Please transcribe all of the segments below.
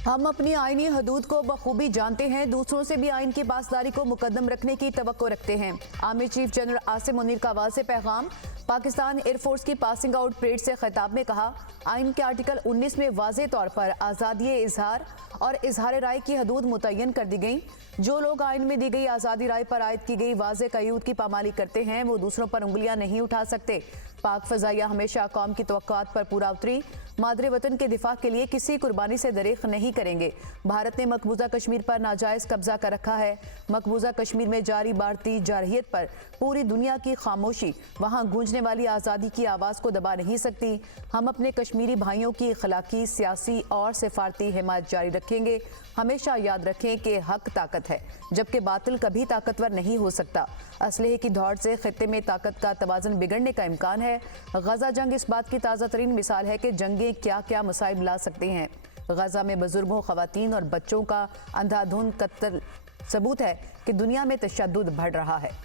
हम अपनी आईनी हदूद को बखूबी जानते हैं, दूसरों से भी आइन की पासदारी को मुकद्दम रखने की तवक्को रखते हैं। Army chief general Asim Munir का वाज़ेह पैगाम। पाकिस्तान एयरफोर्स की पासिंग आउट परेड से खिताब में कहा, आइन के आर्टिकल 19 में वाज़ेह तौर पर आज़ादी इजहार और इजहार राय की हदूद मुतय्यन कर दी गई। जो लोग आइन में दी गई आज़ादी राय पर आयद की गई वाज़ेह क़यूद की पामाली करते हैं, वो दूसरों पर उंगलियां नहीं उठा सकते। पाक फ़ज़ाइया हमेशा कौम की तवक्कुआत पर पूरा उतरी, मादरे वतन के दिफा के लिए किसी कुर्बानी से दरेख नहीं करेंगे। भारत ने मकबूजा कश्मीर पर नाजायज़ कब्जा कर रखा है। मकबूजा कश्मीर में जारी बढ़ती जारहियत पर पूरी दुनिया की खामोशी वहाँ गूंजने वाली आज़ादी की आवाज़ को दबा नहीं सकती। हम अपने कश्मीरी भाइयों की अखलाकी, सियासी और सिफारती हिमायत जारी रखेंगे। हमेशा याद रखें कि हक ताकत है, जबकि बातिल कभी ताकतवर नहीं हो सकता। असलहे की दौड़ से खित्ते में ताकत का तवाज़ुन बिगड़ने का इम्कान है। गजा जंग इस बात की ताज़ा तरीन मिसाल है कि जंगें क्या क्या मसाइब ला सकती हैं। गजा में बुजुर्गों, खवातीन और बच्चों का अंधाधुंध कत्ल सबूत है कि दुनिया में तशद्दुद बढ़ रहा है।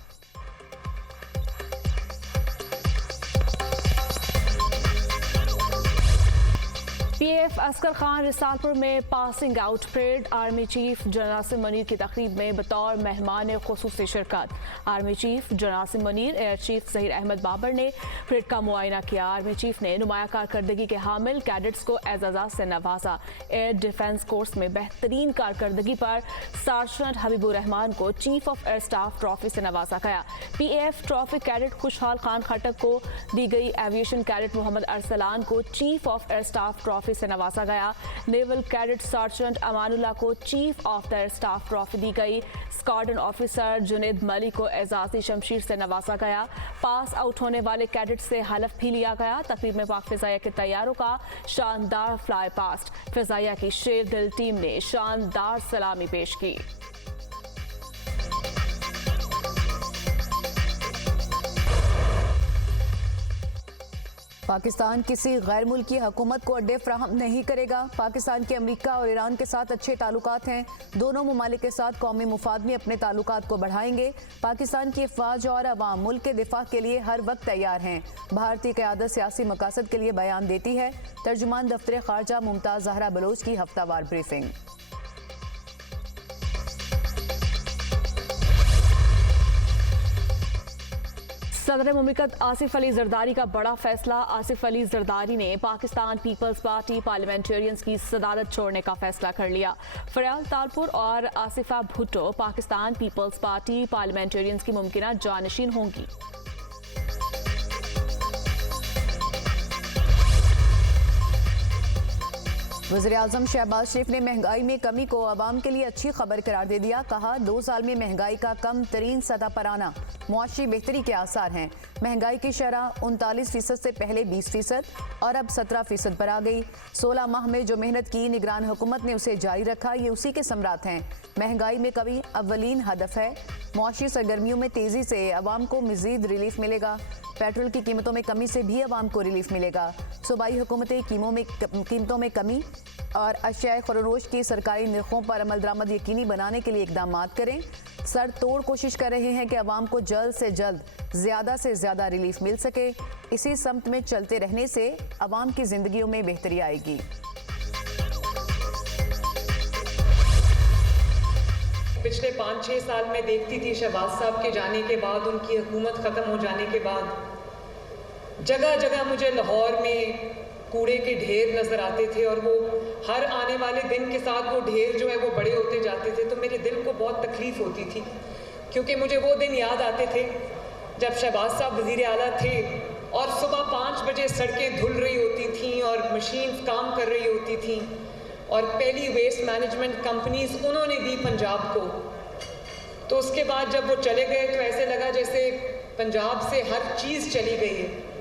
पीएफ असगर खान रिसालपुर में passing out parade. Army chief general Asim Munir की तकरीब में बतौर मेहमान खुसूसी शिरकत। Army chief general Asim Munir, air chief Zaheer Ahmed Babar ने परेड का मुआयना किया। आर्मी चीफ ने नुमाया कारकर्दगी के हामिल कैडेट्स को एजाज़ात से नवाजा। एयर डिफेंस कोर्स में बेहतरीन कारकर्दगी पर सार्जेंट हबीबुर रहमान को chief of air staff trophy से नवाजा गया। पीएफ ट्रॉफी कैडेट खुशहाल खान खटक को दी गई। एविएशन कैडेट मोहम्मद अरसलान को chief of air staff trophy से नवाजा गया। नेवल कैडेट सार्जेंट अमानुल्लाह को chief of the air staff trophy दी गई। स्क्वाड्रन ऑफिसर जुनेद मलिक को एजाज़ी शमशीर से नवाजा गया। पास आउट होने वाले कैडेट से हलफ भी लिया गया। तकरीब में पाक फ़िज़ाइया के तैयारों का शानदार फ्लाई पास्ट। फ़िज़ाइया की शेर दिल टीम ने शानदार सलामी पेश की। पाकिस्तान किसी गैर मुल्की हुकूमत को अड्डे फ्राहम नहीं करेगा। पाकिस्तान के अमरीका और ईरान के साथ अच्छे ताल्लुकात हैं। दोनों ममालिक के साथ कौमी मुफाद में अपने ताल्लुकात को बढ़ाएंगे। पाकिस्तान की अफवाज और अवाम मुल्क के दिफा के लिए हर वक्त तैयार हैं। भारतीय क़यादत सियासी मकासद के लिए बयान देती है। तर्जुमान दफ्तर खारजा मुमताज़ ज़हरा बलोच की हफ्तावार ब्रीफिंग। सदर मुमलिकत आसिफ अली जरदारी का बड़ा फैसला। आसिफ अली जरदारी ने पाकिस्तान पीपल्स पार्टी पार्लियामेंटेरियंस की सदारत छोड़ने का फैसला कर लिया। फरयाल तालपुर और Aseefa Bhutto Pakistan peoples party parliamentarians की मुमकिना जानशीन होंगी। वज़ीर-ए-आज़म शहबाज शरीफ ने महंगाई में कमी को अवाम के लिए अच्छी खबर करार दे दिया। कहा, 2 साल में महंगाई का कम तरीन सतह पर आना मुआशी बेहतरी के आसार हैं। महंगाई की शरह 39% से पहले 20% और अब 17% पर आ गई। 16 माह में जो मेहनत की निगरान हुकूमत ने उसे जारी रखा, ये उसी के समरात हैं। महंगाई में कमी अव्वलीन हदफ है। मुआशी सरगर्मियों में तेज़ी से अवाम को मज़ीद रिलीफ मिलेगा। पेट्रोल की कीमतों में कमी से भी अवाम को रिलीफ मिलेगा। सूबाई हुकूमतें कीमतों में कमी और अशियाए खुरोश की सरकारी निर्खों पर अमल दरामद यकीनी बनाने के लिए इकदाम करें। सर तोड़ कोशिश कर रहे हैं कि अवाम को जल्द से जल्द ज़्यादा से ज़्यादा रिलीफ मिल सके। इसी समत में चलते रहने से अवाम की ज़िंदगियों में बेहतरी आएगी। पिछले 5-6 साल में देखती थी शहबाज साहब के जाने के बाद, उनकी हुकूमत ख़त्म हो जाने के बाद जगह जगह मुझे लाहौर में कूड़े के ढेर नज़र आते थे और वो हर आने वाले दिन के साथ वो ढेर जो है वो बड़े होते जाते थे। तो मेरे दिल को बहुत तकलीफ़ होती थी, क्योंकि मुझे वो दिन याद आते थे जब शहबाज साहब वज़ीर आला थे और सुबह 5 बजे सड़कें धुल रही होती थीं और मशीन काम कर रही होती थीं और पहली वेस्ट मैनेजमेंट कंपनीज उन्होंने दी पंजाब को। तो उसके बाद जब वो चले गए तो ऐसे लगा जैसे पंजाब से हर चीज़ चली गई है।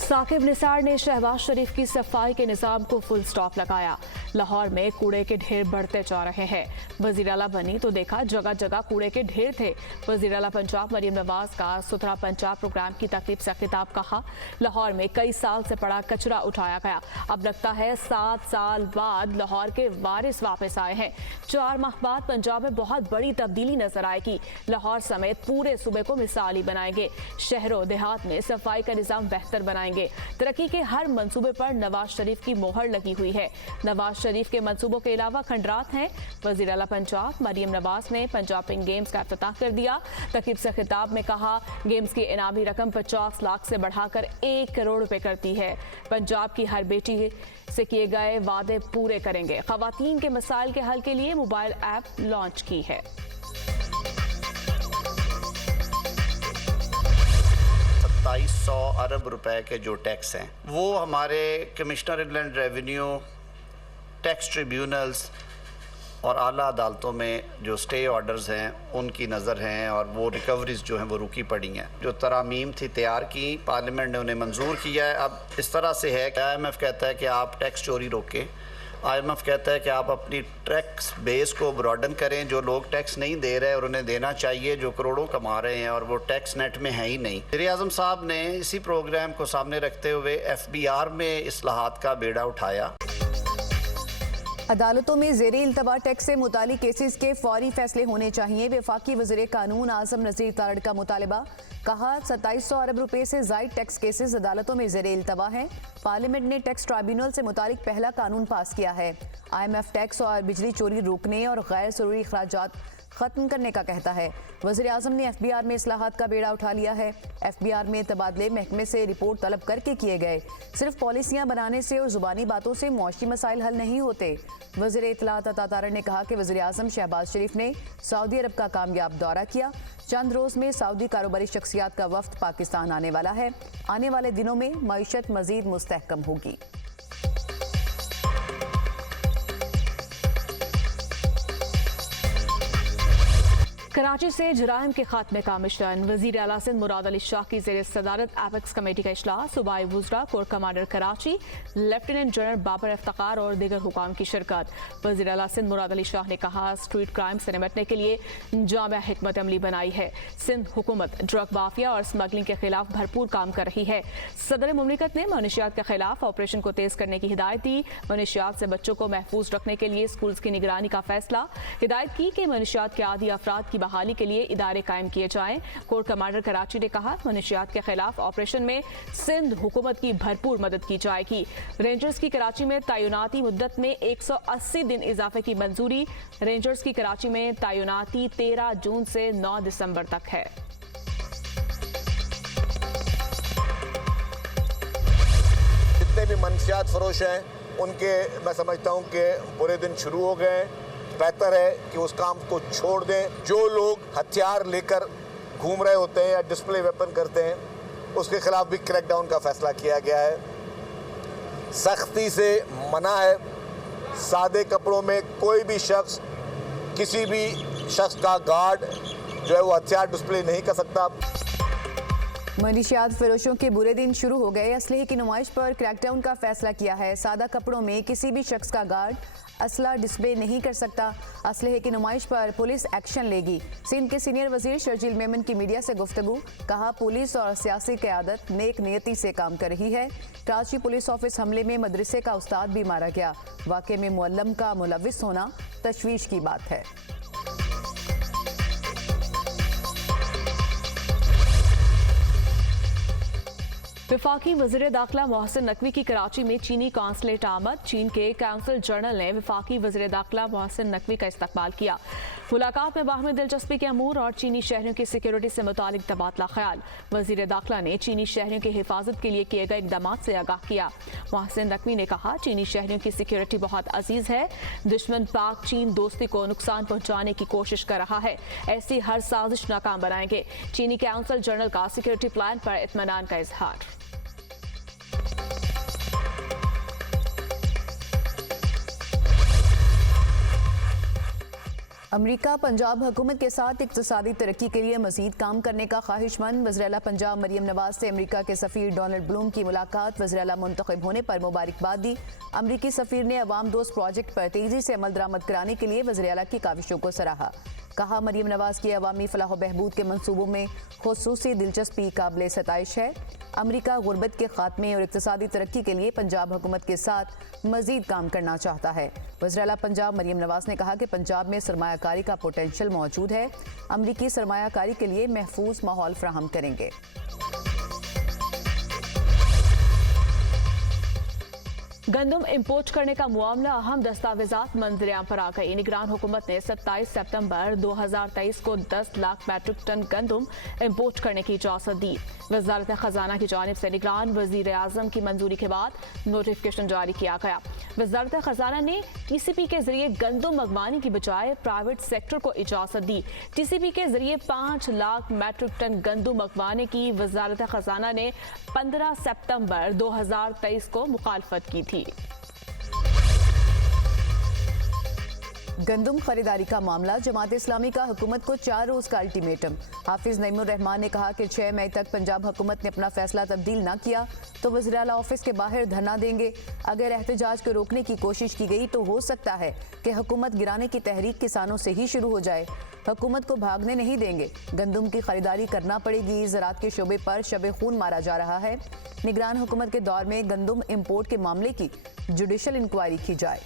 साकिब निसार ने शहबाज शरीफ की सफाई के निज़ाम को फुल स्टॉप लगाया। लाहौर में कूड़े के ढेर बढ़ते जा रहे हैं। वजीर आला बनी तो देखा जगह जगह कूड़े के ढेर थे। वजीर आला पंजाब मरियम नवाज का सुथरा पंजाब प्रोग्राम की तकरीब से खिताब कहा, लाहौर में कई साल से पड़ा कचरा उठाया गया, अब लगता है 7 साल बाद लाहौर के वारिस वापस आए हैं। 4 माह बाद पंजाब में बहुत बड़ी तब्दीली नजर आएगी। लाहौर समेत पूरे सूबे को मिसाली बनाएंगे। शहरों देहात में सफाई का निजाम बेहतर बनाएंगे। तरक्की के हर मंसूबे पर नवाज शरीफ की मोहर लगी हुई है। नवाज शरीफ के मंसूबों के अलावा खंडरात हैं। वजीर आला पंजाब मरियम नवाज ने पंजाब इन गेम्स का इफ्तिताह कर दिया। तकरीब से खिताब में कहा, गेम्स की इनामी रकम 50 लाख से बढ़ाकर 1 करोड़ रुपए करती है। पंजाब की हर बेटी से किए गए वादे पूरे करेंगे। खवातीन के मसाइल के हल के लिए मोबाइल ऐप लॉन्च की है। 2700 अरब रुपए के जो टैक्स हैं वो हमारे commissioner inland revenue, tax tribunals और आला अदालतों में जो स्टे ऑर्डर्स हैं उनकी नज़र हैं और वो रिकवरीज जो हैं वो रुकी पड़ी हैं। जो तरामीम थी तैयार की, पार्लियामेंट ने उन्हें मंजूर किया है। अब इस तरह से है कि IMF कहता है कि आप टैक्स चोरी रोकें, IMF कहता है कि आप अपनी टैक्स बेस को ब्रॉडन करें। जो लोग टैक्स नहीं दे रहे और उन्हें देना चाहिए, जो करोड़ों कमा रहे हैं और वो टैक्स नेट में है ही नहीं। वज़ीर आज़म साहब ने इसी प्रोग्राम को सामने रखते हुए FBR में इस्लाहात का बेड़ा उठाया। अदालतों में ज़ेरे इल्तवा टैक्स से मुतालिक केसेस के फौरी फैसले होने चाहिए। वफाकी वज़ीर कानून आज़म नज़ीर तारड़ का मुतालबा। कहा, 2700 अरब रुपए से ज़ायद टैक्स केसेस अदालतों में ज़ेरे इल्तवा हैं। पार्लियामेंट ने टैक्स ट्राइब्यूनल से मुतालिक पहला कानून पास किया है। IMF टैक्स और बिजली चोरी रोकने और गैर ज़रूरी अखराजात खत्म करने का कहता है। वज़ीर आज़म ने FBR में इस्लाहात का बेड़ा उठा लिया है। FBR में तबादले महकमे से रिपोर्ट तलब करके किए गए। सिर्फ पॉलिसियाँ बनाने से और ज़ुबानी बातों से मुआशी मसाइल हल नहीं होते। वज़ीर इत्तलात अता तारड़ ने कहा कि वज़ीर आज़म शहबाज शरीफ ने सऊदी अरब का कामयाब दौरा किया। चंद रोज़ में सऊदी कारोबारी शख्सियात का वफ्द पाकिस्तान आने वाला है। आने वाले दिनों में मईशत मज़ीद मुस्तहकम होगी। कराची से जराइम के खात्मे का मिशन। वज़ीर आला सिंध मुराद अली शाह की ज़ेर सदारत एपेक्स कमेटी का इजलास। सूबाई वुज़रा, corps commander Karachi, lieutenant general Babar Iftikhar और दीगर हुकाम की शिरकत। वज़ीर आला सिंध मुराद अली शाह ने कहा, स्ट्रीट क्राइम से निपटने के लिए जामिया हिकमत अमली बनाई है। सिंध हुकूमत ड्रग माफिया और स्मगलिंग के खिलाफ भरपूर काम कर रही है। सदर मुमलिकत ने मनशियात के खिलाफ ऑपरेशन को तेज करने की हिदायत दी। मनशियात से बच्चों को महफूज रखने के लिए स्कूल की निगरानी का फैसला। हिदायत की कि मनशियात के आदी अफराद की बहाली के लिए इदारे कायम किए जाएं। कोर कमांडर कराची ने कहा, मनशियात के खिलाफ ऑपरेशन में सिंध हुकूमत की भरपूर मदद की जाएगी। रेंजर्स की कराची में तैनाती मुद्दत में 180 दिन इजाफे की मंजूरी। रेंजर्स की कराची में तैनाती 13 जून से 9 दिसंबर तक है। जितने भी मनशियात फरोश हैं उनके मैं समझता हूं कि बुरे दिन शुरू हो गए। बेहतर है कि उस काम को छोड़ दें। जो लोग हथियार लेकर घूम रहे होते हैं या डिस्प्ले वेपन करते हैं उसके खिलाफ भी क्रैकडाउन का फैसला किया गया है। सख्ती से मना है। सादे कपड़ों में कोई भी शख्स किसी भी शख्स का गार्ड जो है वो हथियार डिस्प्ले नहीं कर सकता। मनशियात फरोशों के बुरे दिन शुरू हो गए। असलहे की नुमाइश पर क्रैकडाउन का फैसला किया है। सादा कपड़ों में किसी भी शख्स का गार्ड असला डिस्प्ले नहीं कर सकता। असलहे की नुमाइश पर पुलिस एक्शन लेगी। सिंध के सीनियर वजीर शर्जील मेमन की मीडिया से गुफ्तगू। कहा, पुलिस और सियासी क़यादत नेक नियति से काम कर रही है। कराची पुलिस ऑफिस हमले में मदरसे का उस्ताद भी मारा गया। वाक़े में मुअल्लम का मुलविस होना तशवीश की बात है। वफाकी वज़ीर दाखिला मोहसिन नकवी की कराची में चीनी कॉन्सुलेट आमद। चीन के काउंसिल जनरल ने वफाकी वज़ीर दाखिला मोहसिन नकवी का इस्तकबाल किया। मुलाकात में बाहमी दिलचस्पी के अमूर और चीनी शहरियों की सिक्योरिटी से मुतालिक तबादला ख्याल। वज़ीर दाखिला ने चीनी शहरियों की हिफाजत के लिए किए गए इक़दाम से आगाह किया। मोहसिन नकवी ने कहा, चीनी शहरियों की सिक्योरिटी बहुत अजीज है। दुश्मन पाक चीन दोस्ती को नुकसान पहुंचाने की कोशिश कर रहा है। ऐसी हर साजिश नाकाम बनाएंगे। चीनी काउंसिल जनरल का सिक्योरिटी प्लान पर इत्मीनान का इजहार। अमरीका पंजाब हुकूमत के साथ इक्तिसादी तरक्की के लिए मजीद काम करने का ख्वाहिशमंद। वज़ीर-ए-आला पंजाब मरियम नवाज से अमरीका के सफ़ीर डोनाल्ड ब्लूम की मुलाकात। वज़ीर-ए-आला मुंतखब होने पर मुबारकबाद दी। अमरीकी सफ़ीर ने अवाम दोस्त प्रोजेक्ट पर तेज़ी से अमल दरामद कराने के लिए वज़ीर-ए-आला की काविशों को सराहा। कहा, मरियम नवाज की अवामी फलाह बहबूद के मंसूबों में खुसूसी दिलचस्पी काबिल सताइश है। अमरीका गुर्बत के खात्मे और इक्तिसादी तरक्की के लिए पंजाब हुकूमत के साथ मजीद काम करना चाहता है। वज़ीर-ए-आला पंजाब मरियम नवाज ने कहा कि पंजाब में सरमायाकारी का पोटेंशियल मौजूद है। अमरीकी सरमायाकारी के लिए महफूज माहौल फराहम करेंगे। गंदम इंपोर्ट करने का मामला अहम दस्तावेजात मंजरेआम पर आ गई। निगरान हुकूमत ने 27 सितंबर 2023 को 10 लाख मैट्रिक टन गंदम इंपोर्ट करने की इजाजत दी। वजारत खजाना की जानिब से निगरान वजीर आजम की मंजूरी के बाद नोटिफिकेशन जारी किया गया। वजारत खजाना ने टीसीपी के जरिए गंदम मंगवाने की बजाय प्राइवेट सेक्टर को इजाजत दी। टीसीपी के जरिए 5 लाख मैट्रिक टन गंदम मंगवाने की वजारत खजाना ने 15 सितंबर 2023 को मुखालफत की थी। गंदम खरीदारी का मामला। जमात इस्लामी का हुकूमत को 4 रोज का अल्टीमेटम। हाफिज नईमुर रहमान ने कहा कि 6 मई तक पंजाब हुकूमत ने अपना फैसला तब्दील न किया तो वज़ीर-ए-आला ऑफिस के बाहर धरना देंगे। अगर एहतजाज को रोकने की कोशिश की गई तो हो सकता है कि हुकूमत गिराने की तहरीक किसानों से ही शुरू हो जाए। हुकूमत को भागने नहीं देंगे। गंदम की खरीदारी करना पड़ेगी। ज़राअत के शोबे पर शबे खून मारा जा रहा है। निगरान हुकूमत के दौर में गंदम इम्पोर्ट के मामले की जुडिशल इंक्वायरी की जाए।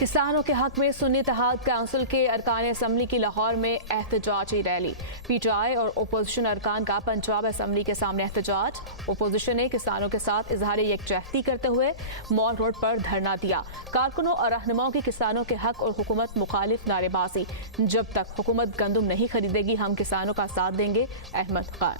किसानों के हक में सुन्नी इत्तेहाद काउंसिल के अरकान असम्बली की लाहौर में एहतजाजी रैली। पीटीआई और ओपोजिशन अरकान का पंजाब असम्बली के सामने एहतजाज। ओपोजिशन ने किसानों के साथ इजहार यकजहती करते हुए मॉल रोड पर धरना दिया। कारकुनों और रहनुमाओं की किसानों के हक और हुकूमत मुखालिफ नारेबाजी। जब तक हुकूमत गंदम नहीं खरीदेगी हम किसानों का साथ देंगे। अहमद खान।